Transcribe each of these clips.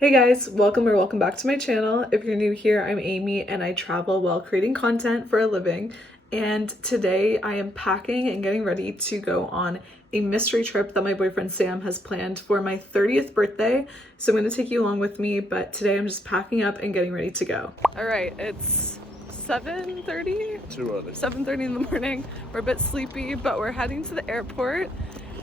Hey guys, welcome back to my channel. If you're new here, I'm Amy and I travel while creating content for a living. And today I am packing and getting ready to go on a mystery trip that my boyfriend Sam has planned for my 30th birthday. So I'm going to take you along with me, but today I'm just packing up and getting ready to go. All right, it's 7:30? Too early. 7:30 in the morning. We're a bit sleepy, but we're heading to the airport.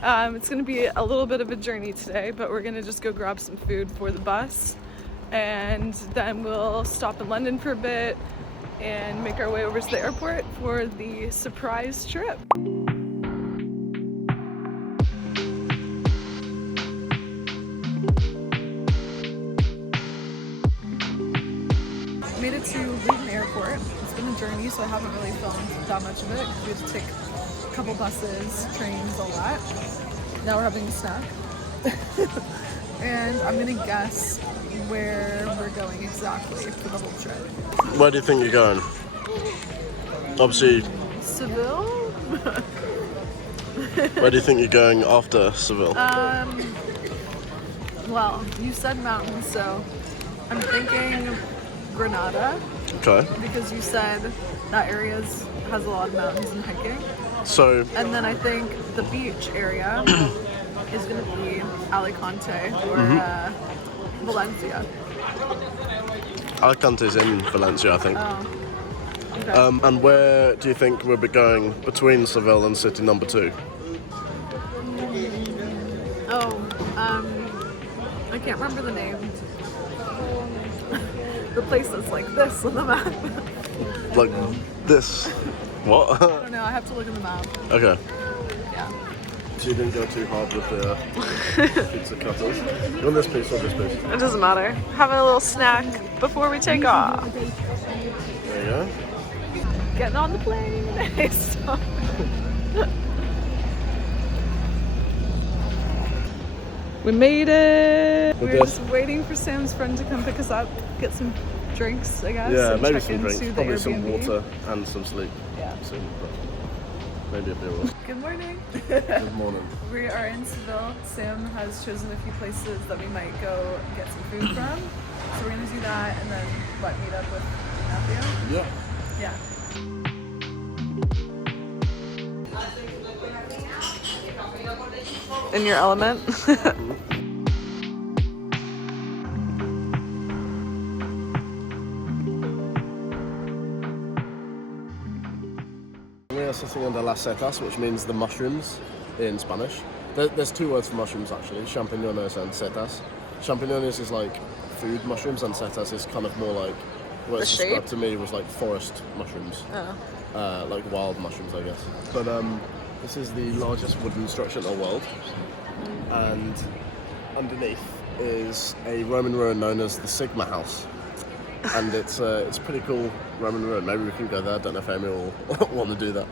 It's gonna be a little bit of a journey today, but we're gonna just go grab some food for the bus, and then we'll stop in London for a bit and make our way over to the airport for the surprise trip. Made it to Luton Airport. It's been a journey, so I haven't really filmed that much of it. We had to take a couple buses, trains, all that. Now we're having a snack. And I'm gonna guess where we're going exactly for the whole trip. Where do you think you're going? Obviously, Seville? where do you think you're going after Seville? Well, you said mountains, so I'm thinking Granada. Okay. Because you said that area has a lot of mountains and hiking. So, And then I think the beach area is going to be Alicante or Valencia. Alicante's in Valencia, I think. Oh, okay. And where do you think we'll be going between Seville and city number 2? I can't remember the name. The place that's like this on the map. Like this? What? I don't know, I have to look at the map. Okay. Yeah. So you didn't go too hard with the pizza cutters? You want this piece or this piece? It doesn't matter. Having a little snack before we take off. There you go. Getting on the plane. Stop. We made it. We're just waiting for Sam's friend to come pick us up, get some drinks, I guess. Yeah, and maybe check some drinks, into the probably some Airbnb. water and some sleep. Yeah. Soon, but maybe a beer or Good morning. Good morning. We are in Seville. Sam has chosen a few places that we might go get some food from. So we're gonna do that and then meet up with Matthew. Yeah. Yeah. In your element. We are sitting under las setas, which means the mushrooms in Spanish. There's two words for mushrooms actually, champiñones and setas. Champiñones is like food mushrooms and setas is kind of more like, what it's described to me was like forest mushrooms. Oh. Like wild mushrooms, I guess. But this is the largest wooden structure in the world. And underneath is a Roman ruin known as the Sigma House. And it's a pretty cool Roman ruin. Maybe we can go there. I don't know if Amy will want to do that.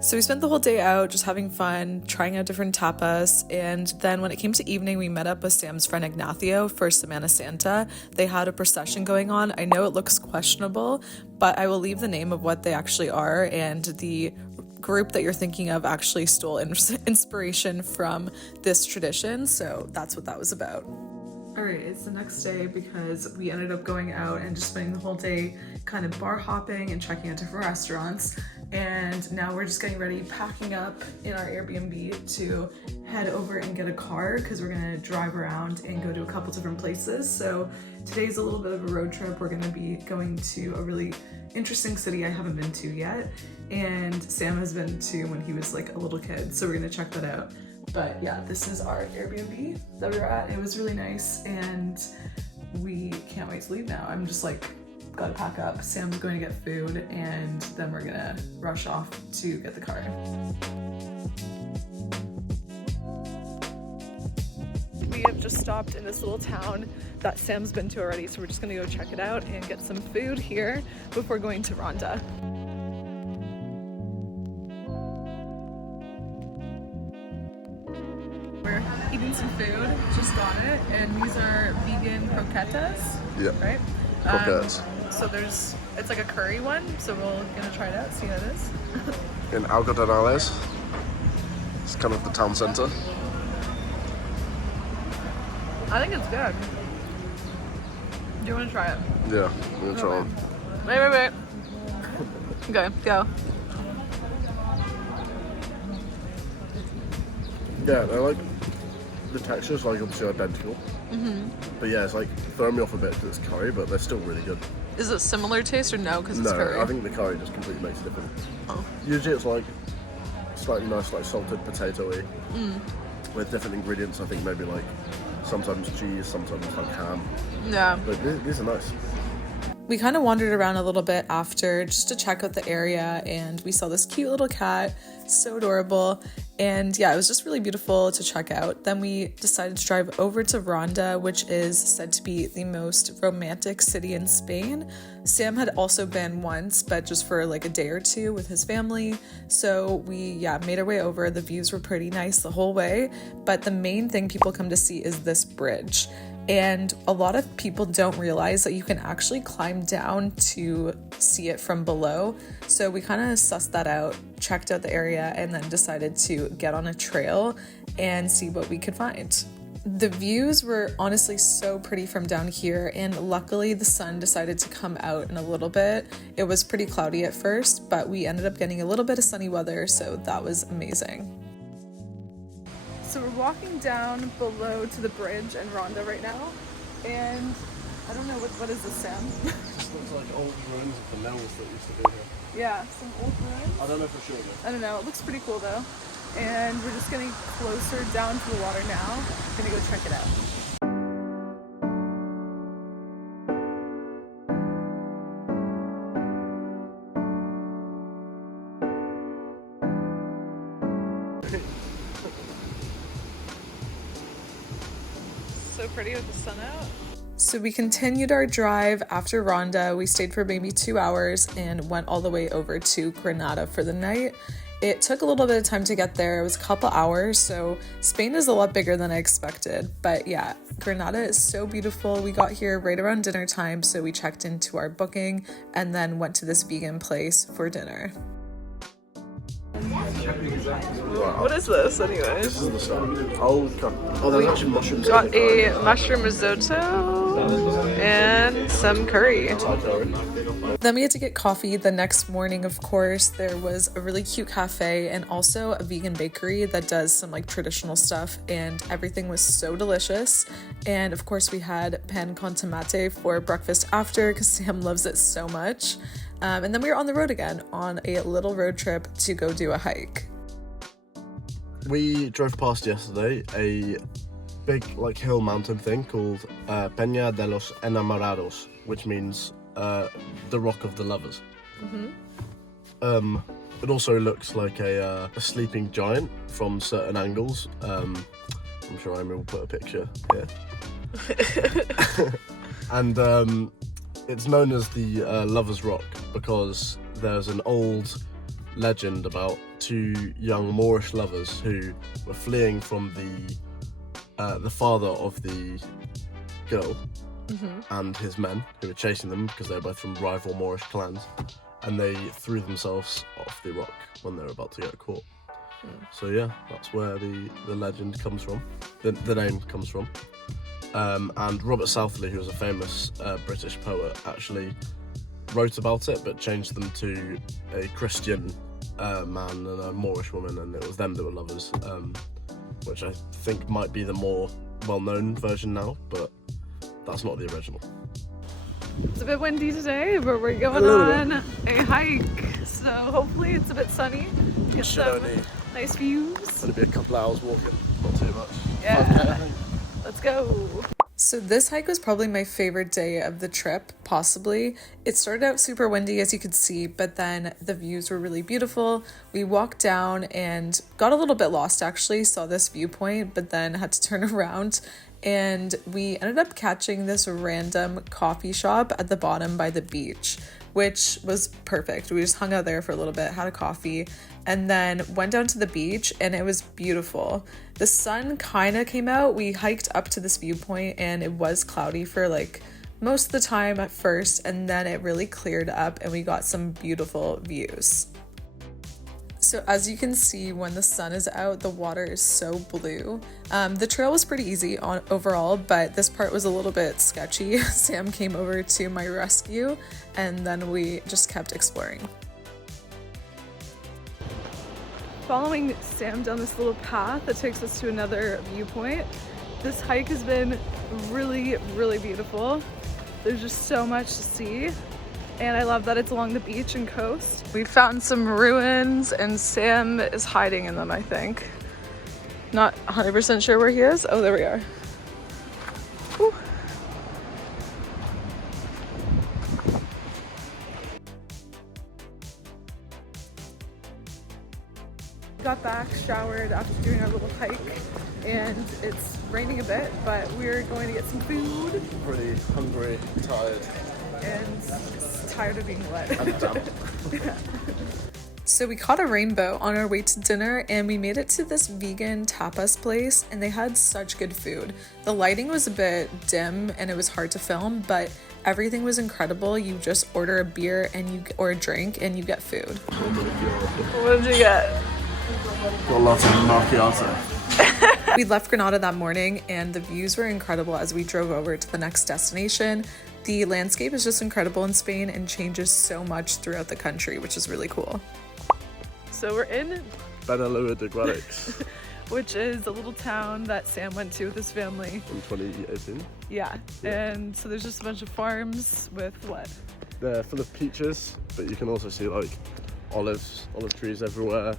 So we spent the whole day out just having fun, trying out different tapas, and then when it came to evening, we met up with Sam's friend Ignacio for Semana Santa. They had a procession going on. I know it looks questionable, but I will leave the name of what they actually are, and the group that you're thinking of actually stole inspiration from this tradition, so that's what that was about. All right, it's the next day because we ended up going out and just spending the whole day kind of bar hopping and checking out different restaurants. And now we're just getting ready, packing up in our Airbnb to head over and get a car because we're gonna drive around and go to a couple different places. So today's a little bit of a road trip. We're gonna be going to a really interesting city I haven't been to yet. And Sam has been to when he was like a little kid. So we're gonna check that out. But yeah, this is our Airbnb that we were at. It was really nice and we can't wait to leave now. I'm just like, gotta pack up. Sam's going to get food and then we're gonna rush off to get the car. We have just stopped in this little town that Sam's been to already, so we're just gonna go check it out and get some food here before going to Ronda. We're eating some food, just got it, and these are vegan croquetas, Yeah. right? Croquettes. So it's like a curry one, so we're gonna try it out, see how it is. In Algodonales. It's kind of the town centre. I think it's good. Do you want to try it? Yeah, I'm gonna try one. Wait. Okay, go. Yeah, they're like, the texture's like obviously identical. But yeah, it's like throwing me off a bit because it's curry, but they're still really good. Is it similar taste or no? Because it's curry. No, I think the curry just completely makes a difference. Oh. Usually it's like slightly nice, like salted potato-y with different ingredients. I think maybe like sometimes cheese, sometimes like ham. Yeah. But these are nice. We kind of wandered around a little bit after just to check out the area, and we saw this cute little cat, so adorable, and yeah, it was just really beautiful to check out. Then we decided to drive over to Ronda, which is said to be the most romantic city in Spain. Sam had also been once, but just for like a day or two with his family, so we made our way over. The views were pretty nice the whole way, but the main thing people come to see is this bridge. And a lot of people don't realize that you can actually climb down to see it from below. So we kind of sussed that out, checked out the area, and then decided to get on a trail and see what we could find. The views were honestly so pretty from down here, and luckily the sun decided to come out in a little bit. It was pretty cloudy at first, but we ended up getting a little bit of sunny weather, so that was amazing. So we're walking down below to the bridge in Ronda right now, and I don't know, what is this, Sam? It just looks like old ruins of the mills that used to be here. Yeah, some old ruins. I don't know for sure though. I don't know, it looks pretty cool though. And we're just getting closer down to the water now. Gonna go check it out. So pretty with the sun out. So we continued our drive after Ronda. We stayed for maybe 2 hours and went all the way over to Granada for the night. It took a little bit of time to get there. It was a couple hours, so Spain is a lot bigger than I expected. But yeah, Granada is so beautiful. We got here right around dinner time, so we checked into our booking and then went to this vegan place for dinner. Wow. What is this anyway? This is the start. Oh, there's actually mushrooms. Got a mushroom risotto and some curry. Then we had to get coffee the next morning, of course. There was a really cute cafe and also a vegan bakery that does some like traditional stuff, and everything was so delicious. And of course we had pan con tomate for breakfast after because Sam loves it so much. And then we were on the road again on a little road trip to go do a hike. We drove past yesterday a big like hill mountain thing called Peña de los Enamorados, which means the Rock of the Lovers. It also looks like a sleeping giant from certain angles. I'm sure Amy will put a picture here. And it's known as the Lover's Rock because there's an old legend about two young Moorish lovers who were fleeing from the father of the girl and his men, who were chasing them because they were both from rival Moorish clans, and they threw themselves off the rock when they were about to get caught. So yeah, that's where the legend comes from, the name comes from. And Robert Southey, who was a famous British poet, actually wrote about it but changed them to a Christian man and a Moorish woman, and it was them that were lovers, which I think might be the more well-known version now, but that's not the original. It's a bit windy today, but we're going on a hike, so hopefully it's a bit sunny. Get some nice views. It'll be a couple hours walking, not too much. Yeah, let's go. So this hike was probably my favorite day of the trip, possibly. It started out super windy, as you could see, but then the views were really beautiful. We walked down and got a little bit lost, actually, saw this viewpoint, but then had to turn around. And we ended up catching this random coffee shop at the bottom by the beach, which was perfect. We just hung out there for a little bit, had a coffee, and then went down to the beach, and it was beautiful. The sun kind of came out. We hiked up to this viewpoint, and it was cloudy for like most of the time at first, and then it really cleared up, and we got some beautiful views. So as you can see, when the sun is out, the water is so blue. The trail was pretty easy overall, but this part was a little bit sketchy. Sam came over to my rescue, and then we just kept exploring. Following Sam down this little path that takes us to another viewpoint. This hike has been really, really beautiful. There's just so much to see. And I love that it's along the beach and coast. We found some ruins and Sam is hiding in them, I think. Not 100% sure where he is. Oh, there we are. Whew. Got back, showered after doing our little hike, and it's raining a bit, but we're going to get some food. Pretty hungry, tired. And tired of being wet. And damp. Yeah. So we caught a rainbow on our way to dinner and we made it to this vegan tapas place and they had such good food. The lighting was a bit dim and it was hard to film, but everything was incredible. You just order a beer or a drink and you get food. What did you get? Got lots of macchiato. We left Granada that morning and the views were incredible as we drove over to the next destination. The landscape is just incredible in Spain and changes so much throughout the country, which is really cool. So we're in Benalúa de Guadix. which is a little town that Sam went to with his family. In 2018? Yeah, and so there's just a bunch of farms with what? They're full of peaches, but you can also see like olive trees everywhere,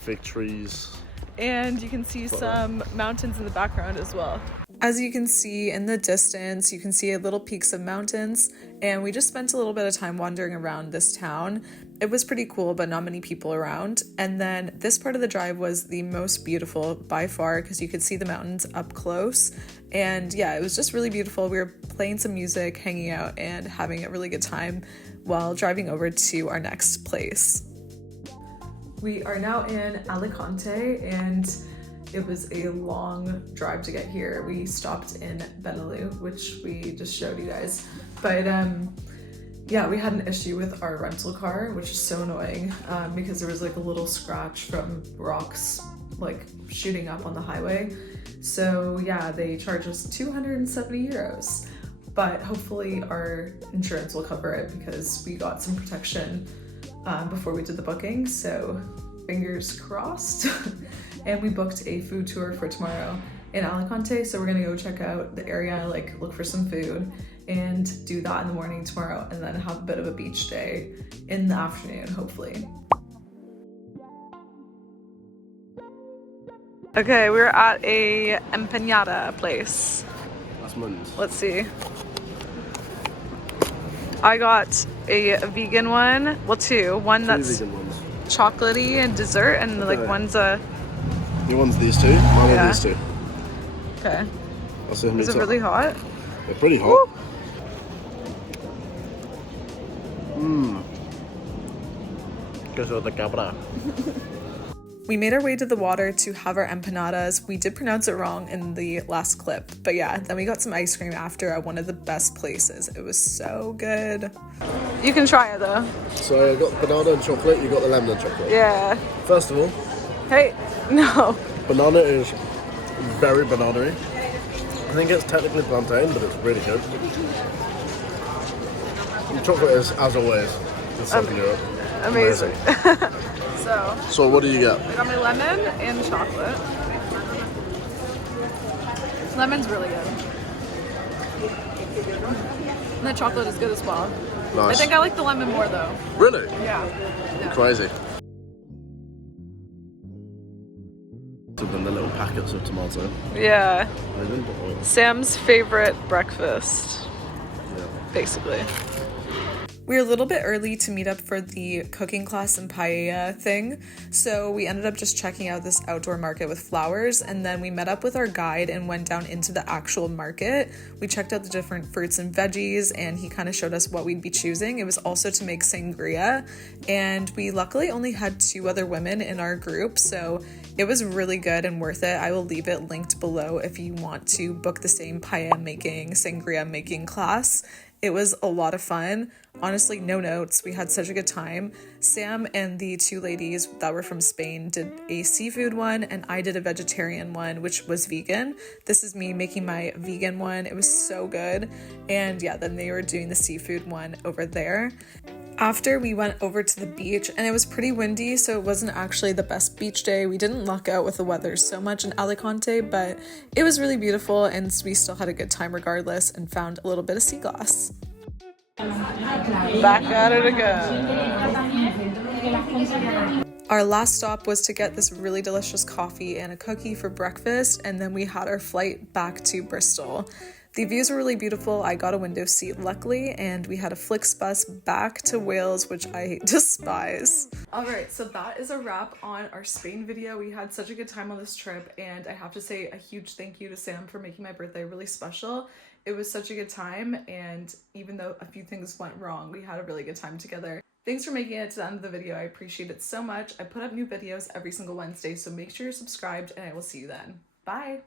fig trees. And you can see some mountains in the background as well. As you can see in the distance, you can see little peaks of mountains, and we just spent a little bit of time wandering around this town. It was pretty cool, but not many people around. And then this part of the drive was the most beautiful by far because you could see the mountains up close. And yeah, it was just really beautiful. We were playing some music, hanging out, and having a really good time while driving over to our next place. We are now in Alicante, and it was a long drive to get here. We stopped in Benalúa, which we just showed you guys. But yeah, we had an issue with our rental car, which is so annoying because there was like a little scratch from rocks like shooting up on the highway. So yeah, they charged us 270 euros. But hopefully our insurance will cover it because we got some protection before we did the booking, so fingers crossed. And we booked a food tour for tomorrow in Alicante, so we're gonna go check out the area, like look for some food and do that in the morning tomorrow, and then have a bit of a beach day in the afternoon, hopefully. Okay, we're at a empanada place. That's Muns. Let's see. I got a vegan one, well two. One that's vegan ones. chocolatey and dessert, and like one's a... Your one's these two, mine Yeah. are these two. Okay. Is Is it really hot? They're pretty hot. Queso de cabra. We made our way to the water to have our empanadas. We did pronounce it wrong in the last clip, but yeah, then we got some ice cream after at one of the best places. It was so good. You can try it though. So I got banana and chocolate, you got the lemon and chocolate. Yeah. First of all, Hey, no. banana is very banana-y. I think it's technically plantain, but it's really good. The chocolate is, as always, in Southern Europe. Amazing. So what do you get? I got my lemon and chocolate. Lemon's really good. And the chocolate is good as well. Nice. I think I like the lemon more though. Really? Yeah. Crazy. Than the little packets of tomato. Yeah. I didn't put oil. Sam's favorite breakfast, Yeah. basically. We were a little bit early to meet up for the cooking class and paella thing, so we ended up just checking out this outdoor market with flowers, and then we met up with our guide and went down into the actual market. We checked out the different fruits and veggies, and he kind of showed us what we'd be choosing. It was also to make sangria, and we luckily only had 2 other women in our group, so it was really good and worth it. I will leave it linked below if you want to book the same paella making, sangria making class. It was a lot of fun. Honestly, no notes. We had such a good time. Sam and the two ladies that were from Spain did a seafood one, and I did a vegetarian one, which was vegan. This is me making my vegan one. It was so good. And yeah, then they were doing the seafood one over there. After, we went over to the beach, and it was pretty windy, so it wasn't actually the best beach day. We didn't luck out with the weather so much in Alicante, but it was really beautiful, and we still had a good time regardless, and found a little bit of sea glass. Back at it again. Our last stop was to get this really delicious coffee and a cookie for breakfast, and then we had our flight back to Bristol. The views were really beautiful. I got a window seat, luckily, and we had a Flixbus back to Wales, which I despise. Alright, so that is a wrap on our Spain video. We had such a good time on this trip, and I have to say a huge thank you to Sam for making my birthday really special. It was such a good time, and even though a few things went wrong, we had a really good time together. Thanks for making it to the end of the video. I appreciate it so much. I put up new videos every single Wednesday, so make sure you're subscribed, and I will see you then. Bye!